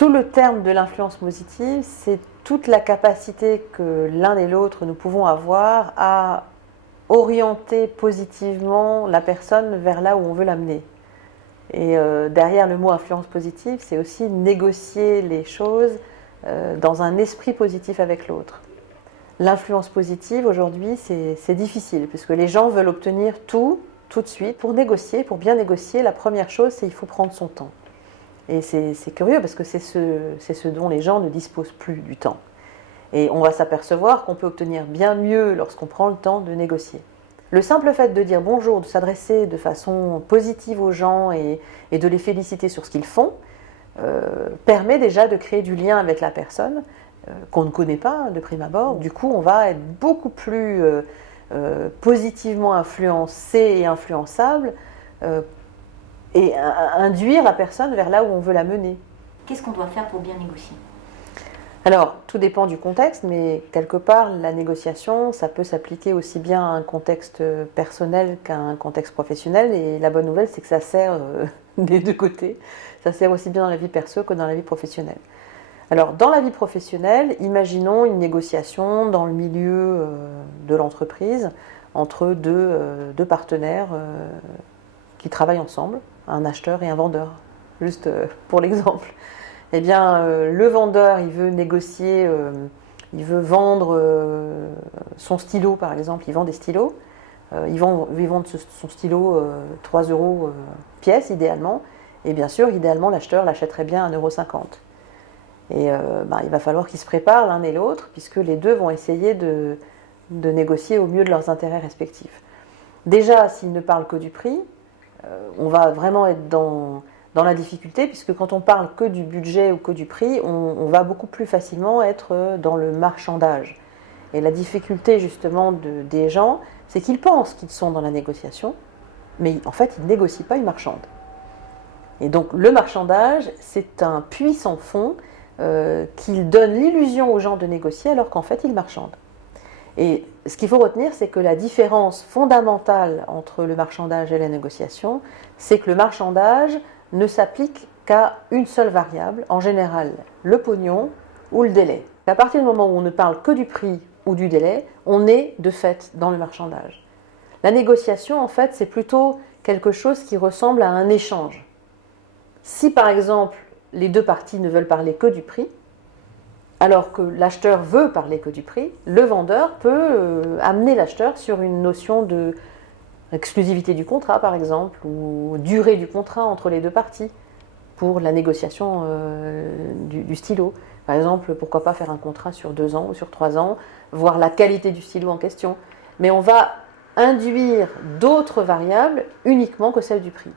Sous le terme de l'influence positive, c'est toute la capacité que l'un et l'autre nous pouvons avoir à orienter positivement la personne vers là où on veut l'amener. Et derrière le mot influence positive, c'est aussi négocier les choses dans un esprit positif avec l'autre. L'influence positive, aujourd'hui, c'est difficile, puisque les gens veulent obtenir tout de suite. Pour négocier, pour bien négocier, la première chose, c'est qu'il faut prendre son temps. Et c'est curieux, parce que c'est ce dont les gens ne disposent plus du temps. Et on va s'apercevoir qu'on peut obtenir bien mieux lorsqu'on prend le temps de négocier. Le simple fait de dire bonjour, de s'adresser de façon positive aux gens et de les féliciter sur ce qu'ils font, permet déjà de créer du lien avec la personne qu'on ne connaît pas de prime abord. Du coup, on va être beaucoup plus positivement influencé et influençable et induire la personne vers là où on veut la mener. Qu'est-ce qu'on doit faire pour bien négocier ? Alors, tout dépend du contexte, mais quelque part, la négociation, ça peut s'appliquer aussi bien à un contexte personnel qu'à un contexte professionnel. Et la bonne nouvelle, c'est que ça sert des deux côtés. Ça sert aussi bien dans la vie perso que dans la vie professionnelle. Alors, dans la vie professionnelle, imaginons une négociation dans le milieu de l'entreprise entre deux partenaires qui travaillent ensemble, un acheteur et un vendeur, juste pour l'exemple. Eh bien, le vendeur, il veut négocier, il veut vendre son stylo, par exemple. Il vend des stylos. Il vend son stylo 3 € pièce, idéalement. Et bien sûr, idéalement, l'acheteur l'achèterait bien à 1,50 €. Et il va falloir qu'ils se préparent l'un et l'autre, puisque les deux vont essayer de négocier au mieux de leurs intérêts respectifs. Déjà, s'ils ne parlent que du prix, on va vraiment être dans la difficulté, puisque quand on parle que du budget ou que du prix, on va beaucoup plus facilement être dans le marchandage. Et la difficulté justement des gens, c'est qu'ils pensent qu'ils sont dans la négociation, mais en fait ils ne négocient pas, ils marchandent. Et donc le marchandage, c'est un puits sans fond qui donne l'illusion aux gens de négocier alors qu'en fait ils marchandent. Et ce qu'il faut retenir, c'est que la différence fondamentale entre le marchandage et la négociation, c'est que le marchandage ne s'applique qu'à une seule variable, en général le pognon ou le délai. À partir du moment où on ne parle que du prix ou du délai, on est de fait dans le marchandage. La négociation, en fait, c'est plutôt quelque chose qui ressemble à un échange. Si par exemple les deux parties ne veulent parler que du prix, alors que l'acheteur veut parler que du prix, le vendeur peut amener l'acheteur sur une notion de exclusivité du contrat, par exemple, ou durée du contrat entre les deux parties pour la négociation du stylo. Par exemple, pourquoi pas faire un contrat sur 2 ans ou sur 3 ans, voir la qualité du stylo en question. Mais on va induire d'autres variables uniquement que celle du prix.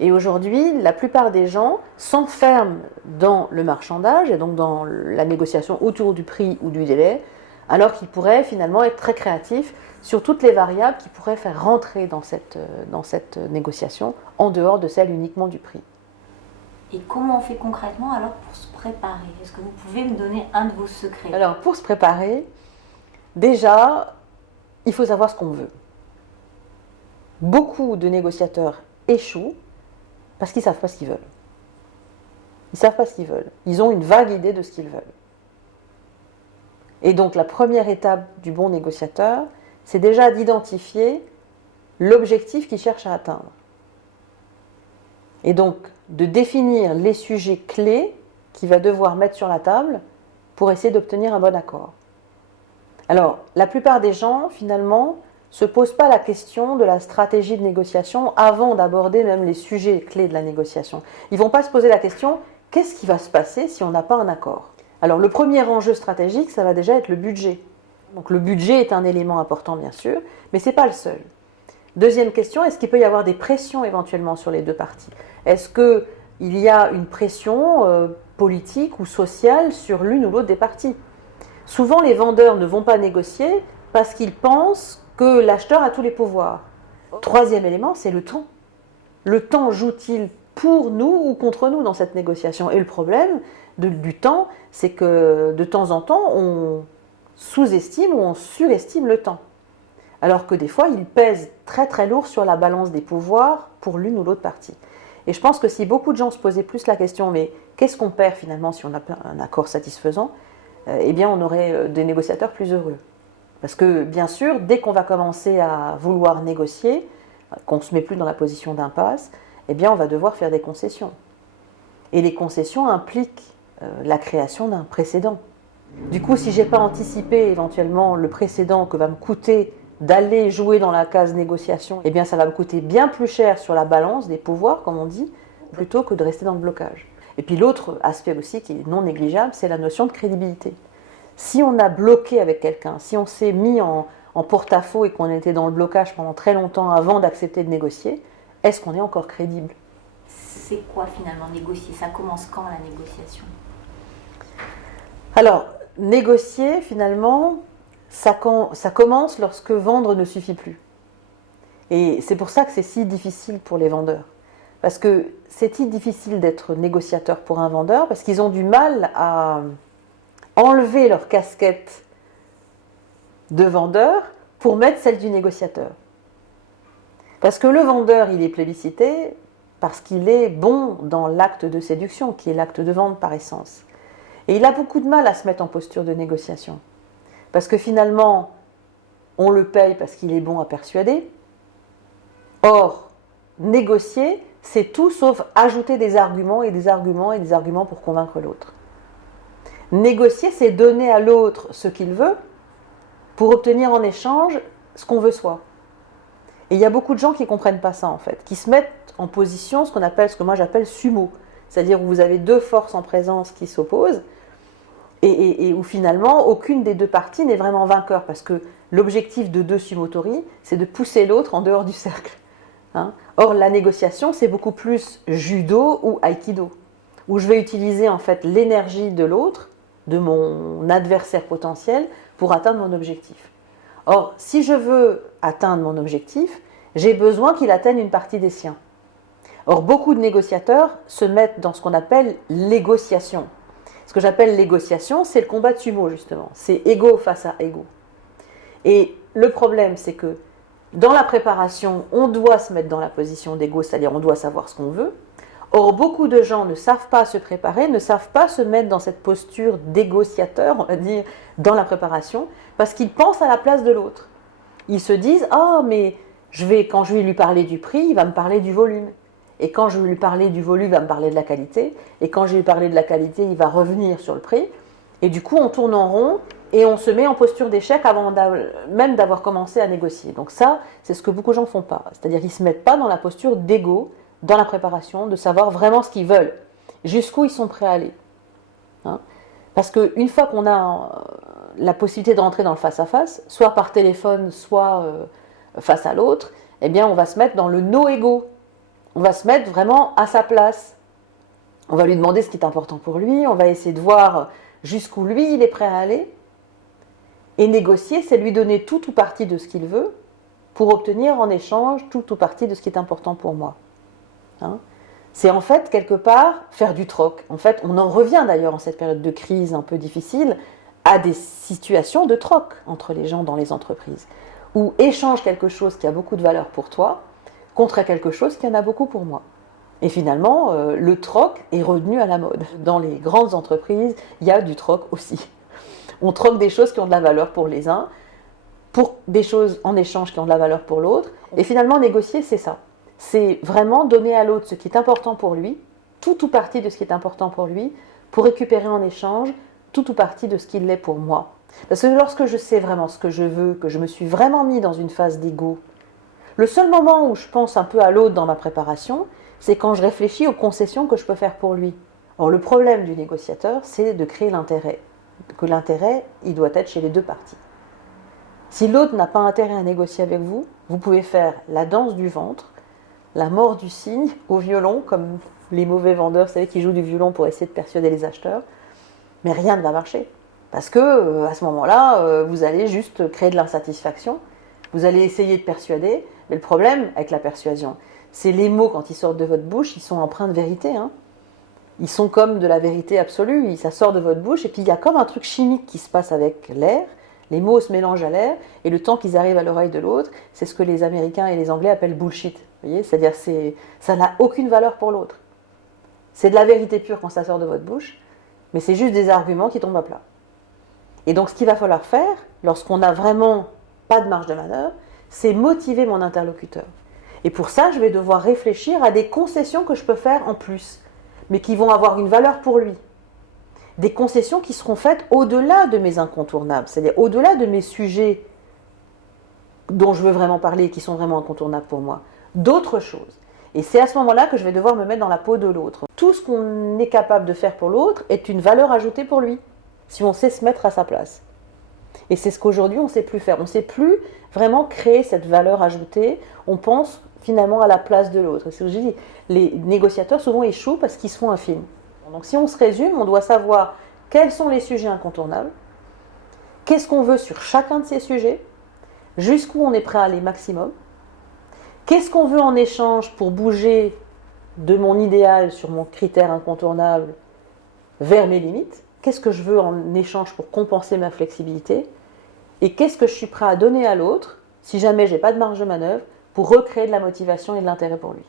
Et aujourd'hui, la plupart des gens s'enferment dans le marchandage et donc dans la négociation autour du prix ou du délai, alors qu'ils pourraient finalement être très créatifs sur toutes les variables qui pourraient faire rentrer dans cette négociation, en dehors de celle uniquement du prix. Et comment on fait concrètement alors pour se préparer ? Est-ce que vous pouvez me donner un de vos secrets ? Alors pour se préparer, déjà, il faut savoir ce qu'on veut. Beaucoup de négociateurs échouent parce qu'ils ne savent pas ce qu'ils veulent. Ils ne savent pas ce qu'ils veulent. Ils ont une vague idée de ce qu'ils veulent. Et donc la première étape du bon négociateur, c'est déjà d'identifier l'objectif qu'il cherche à atteindre. Et donc de définir les sujets clés qu'il va devoir mettre sur la table pour essayer d'obtenir un bon accord. Alors, la plupart des gens, finalement, ne se posent pas la question de la stratégie de négociation avant d'aborder même les sujets clés de la négociation. Ils ne vont pas se poser la question, qu'est-ce qui va se passer si on n'a pas un accord ? Alors, le premier enjeu stratégique, ça va déjà être le budget. Donc, le budget est un élément important, bien sûr, mais ce n'est pas le seul. Deuxième question, est-ce qu'il peut y avoir des pressions éventuellement sur les deux parties ? Est-ce qu'il y a une pression politique ou sociale sur l'une ou l'autre des parties ? Souvent, les vendeurs ne vont pas négocier parce qu'ils pensent que l'acheteur a tous les pouvoirs. Troisième élément, c'est le temps. Le temps joue-t-il pour nous ou contre nous dans cette négociation ? Et le problème du temps, c'est que de temps en temps, on sous-estime ou on surestime le temps. Alors que des fois, il pèse très très lourd sur la balance des pouvoirs pour l'une ou l'autre partie. Et je pense que si beaucoup de gens se posaient plus la question, mais qu'est-ce qu'on perd finalement si on n'a pas un accord satisfaisant, eh bien on aurait des négociateurs plus heureux. Parce que bien sûr, dès qu'on va commencer à vouloir négocier, qu'on ne se met plus dans la position d'impasse, eh bien on va devoir faire des concessions. Et les concessions impliquent la création d'un précédent. Du coup, si je n'ai pas anticipé éventuellement le précédent que va me coûter d'aller jouer dans la case négociation, eh bien ça va me coûter bien plus cher sur la balance des pouvoirs, comme on dit, plutôt que de rester dans le blocage. Et puis l'autre aspect aussi qui est non négligeable, c'est la notion de crédibilité. Si on a bloqué avec quelqu'un, si on s'est mis en porte-à-faux et qu'on était dans le blocage pendant très longtemps avant d'accepter de négocier, est-ce qu'on est encore crédible? C'est quoi finalement négocier? Ça commence quand la négociation? Alors, négocier finalement, ça commence lorsque vendre ne suffit plus. Et c'est pour ça que c'est si difficile pour les vendeurs. Parce que c'est si difficile d'être négociateur pour un vendeur, parce qu'ils ont du mal à enlever leur casquette de vendeur pour mettre celle du négociateur. Parce que le vendeur, il est plébiscité parce qu'il est bon dans l'acte de séduction, qui est l'acte de vente par essence. Et il a beaucoup de mal à se mettre en posture de négociation. Parce que finalement, on le paye parce qu'il est bon à persuader. Or, négocier, c'est tout sauf ajouter des arguments et des arguments et des arguments pour convaincre l'autre. Négocier, c'est donner à l'autre ce qu'il veut pour obtenir en échange ce qu'on veut soi. Et il y a beaucoup de gens qui ne comprennent pas ça en fait, qui se mettent en position, ce que moi j'appelle sumo, c'est-à-dire où vous avez deux forces en présence qui s'opposent et où finalement aucune des deux parties n'est vraiment vainqueur, parce que l'objectif de deux sumotori, c'est de pousser l'autre en dehors du cercle. Hein. Or la négociation, c'est beaucoup plus judo ou aikido, où je vais utiliser en fait l'énergie de l'autre, de mon adversaire potentiel, pour atteindre mon objectif. Or, si je veux atteindre mon objectif, j'ai besoin qu'il atteigne une partie des siens. Or, beaucoup de négociateurs se mettent dans ce qu'on appelle l'égociation. Ce que j'appelle l'égociation, c'est le combat de sumo, justement. C'est ego face à ego. Et le problème, c'est que dans la préparation, on doit se mettre dans la position d'ego, c'est-à-dire on doit savoir ce qu'on veut. Or, beaucoup de gens ne savent pas se préparer, ne savent pas se mettre dans cette posture d'égociateur, on va dire, dans la préparation, parce qu'ils pensent à la place de l'autre. Ils se disent « Ah, mais quand je vais lui parler du prix, il va me parler du volume. Et quand je vais lui parler du volume, il va me parler de la qualité. Et quand je vais lui parler de la qualité, il va revenir sur le prix. Et du coup, on tourne en rond et on se met en posture d'échec avant même d'avoir commencé à négocier. Donc ça, c'est ce que beaucoup de gens ne font pas. C'est-à-dire qu'ils ne se mettent pas dans la posture d'ego, dans la préparation, de savoir vraiment ce qu'ils veulent, jusqu'où ils sont prêts à aller. Hein? Parce qu'une fois qu'on a la possibilité de rentrer dans le face-à-face, soit par téléphone, soit face à l'autre, eh bien on va se mettre dans le no-ego. On va se mettre vraiment à sa place. On va lui demander ce qui est important pour lui, on va essayer de voir jusqu'où lui il est prêt à aller. Et négocier, c'est lui donner tout ou partie de ce qu'il veut pour obtenir en échange tout ou partie de ce qui est important pour moi. Hein? C'est en fait, quelque part, faire du troc. En fait, on en revient d'ailleurs en cette période de crise un peu difficile à des situations de troc entre les gens dans les entreprises, où échange quelque chose qui a beaucoup de valeur pour toi contre quelque chose qui en a beaucoup pour moi. Et finalement, le troc est revenu à la mode. Dans les grandes entreprises, il y a du troc aussi. On troque des choses qui ont de la valeur pour les uns, pour des choses en échange qui ont de la valeur pour l'autre. Et finalement, négocier, c'est ça. C'est vraiment donner à l'autre ce qui est important pour lui, tout ou partie de ce qui est important pour lui, pour récupérer en échange tout ou partie de ce qu'il est pour moi. Parce que lorsque je sais vraiment ce que je veux, que je me suis vraiment mis dans une phase d'ego, le seul moment où je pense un peu à l'autre dans ma préparation, c'est quand je réfléchis aux concessions que je peux faire pour lui. Or, le problème du négociateur, c'est de créer l'intérêt. Que l'intérêt, il doit être chez les deux parties. Si l'autre n'a pas intérêt à négocier avec vous, vous pouvez faire la danse du ventre, la mort du cygne au violon, comme les mauvais vendeurs, vous savez, qui jouent du violon pour essayer de persuader les acheteurs, mais rien ne va marcher. Parce que à ce moment-là, vous allez juste créer de l'insatisfaction, vous allez essayer de persuader, mais le problème avec la persuasion, c'est les mots, quand ils sortent de votre bouche, ils sont empreints de vérité. Hein. Ils sont comme de la vérité absolue, ça sort de votre bouche, et puis il y a comme un truc chimique qui se passe avec l'air. Les mots se mélangent à l'air et le temps qu'ils arrivent à l'oreille de l'autre, c'est ce que les Américains et les Anglais appellent bullshit. Vous voyez, c'est-à-dire ça n'a aucune valeur pour l'autre. C'est de la vérité pure quand ça sort de votre bouche, mais c'est juste des arguments qui tombent à plat. Et donc ce qu'il va falloir faire, lorsqu'on n'a vraiment pas de marge de manœuvre, c'est motiver mon interlocuteur. Et pour ça, je vais devoir réfléchir à des concessions que je peux faire en plus, mais qui vont avoir une valeur pour lui. Des concessions qui seront faites au-delà de mes incontournables, c'est-à-dire au-delà de mes sujets dont je veux vraiment parler et qui sont vraiment incontournables pour moi. D'autres choses. Et c'est à ce moment-là que je vais devoir me mettre dans la peau de l'autre. Tout ce qu'on est capable de faire pour l'autre est une valeur ajoutée pour lui, si on sait se mettre à sa place. Et c'est ce qu'aujourd'hui on ne sait plus faire. On ne sait plus vraiment créer cette valeur ajoutée. On pense finalement à la place de l'autre. C'est ce que j'ai dit. Les négociateurs souvent échouent parce qu'ils se font un film. Donc si on se résume, on doit savoir quels sont les sujets incontournables, qu'est-ce qu'on veut sur chacun de ces sujets, jusqu'où on est prêt à aller maximum, qu'est-ce qu'on veut en échange pour bouger de mon idéal sur mon critère incontournable vers mes limites, qu'est-ce que je veux en échange pour compenser ma flexibilité, et qu'est-ce que je suis prêt à donner à l'autre si jamais je n'ai pas de marge de manœuvre pour recréer de la motivation et de l'intérêt pour lui.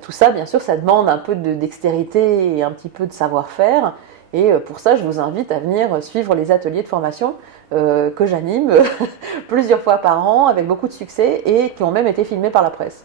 Tout ça, bien sûr, ça demande un peu de dextérité et un petit peu de savoir-faire. Et pour ça, je vous invite à venir suivre les ateliers de formation que j'anime plusieurs fois par an avec beaucoup de succès et qui ont même été filmés par la presse.